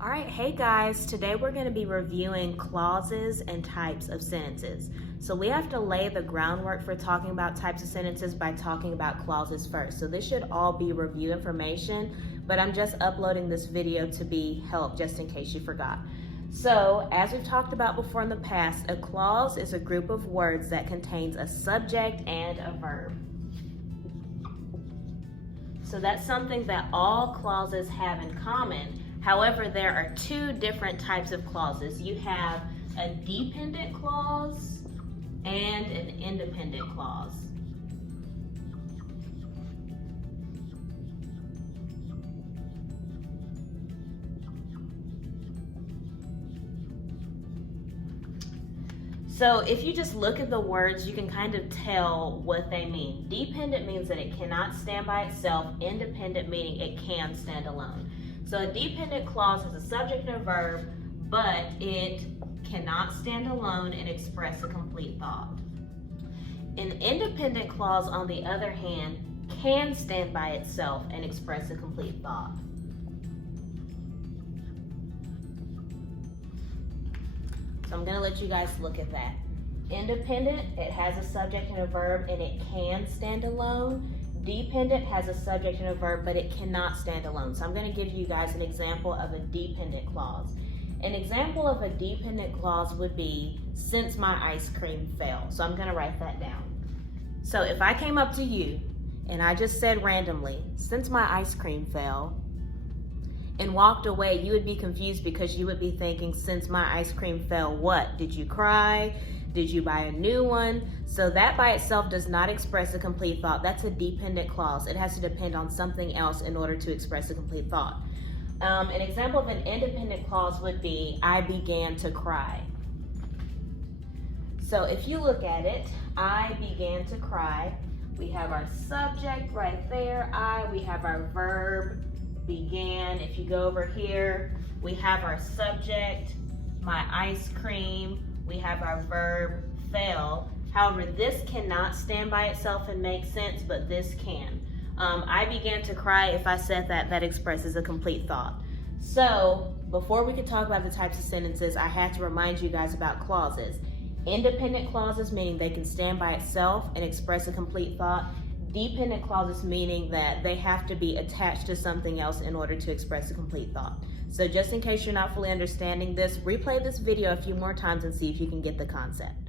All right, hey guys, today we're going to be reviewing clauses and types of sentences. So we have to lay the groundwork for talking about types of sentences by talking about clauses first. So this should all be review information, but I'm just uploading this video to be help just in case you forgot. So as we've talked about before in the past, a clause is a group of words that contains a subject and a verb. So that's something that all clauses have in common. However, there are two different types of clauses. You have a dependent clause and an independent clause. So if you just look at the words, you can kind of tell what they mean. Dependent means that it cannot stand by itself. Independent meaning it can stand alone. So a dependent clause has a subject and a verb, but it cannot stand alone and express a complete thought. An independent clause, on the other hand, can stand by itself and express a complete thought. So I'm going to let you guys look at that. Independent, it has a subject and a verb and it can stand alone. Dependent has a subject and a verb, but it cannot stand alone. So I'm going to give you guys an example of a dependent clause. An example of a dependent clause would be, since my ice cream fell. So I'm going to write that down. So if I came up to you and I just said randomly, since my ice cream fell, and walked away, you would be confused because you would be thinking, since my ice cream fell, what? Did you cry? Did you buy a new one? So that by itself does not express a complete thought. That's a dependent clause. It has to depend on something else in order to express a complete thought. An example of an independent clause would be, I began to cry. So if you look at it, I began to cry. We have our subject right there, I. We have our verb, began. If you go over here, we have our subject, my ice cream. We have our verb, fell. However, this cannot stand by itself and make sense, but this can. I began to cry. If I said that, that expresses a complete thought. So before we could talk about the types of sentences, I had to remind you guys about clauses. Independent clauses, meaning they can stand by itself and express a complete thought. Dependent clauses, meaning that they have to be attached to something else in order to express a complete thought. So just in case you're not fully understanding this, replay this video a few more times and see if you can get the concept.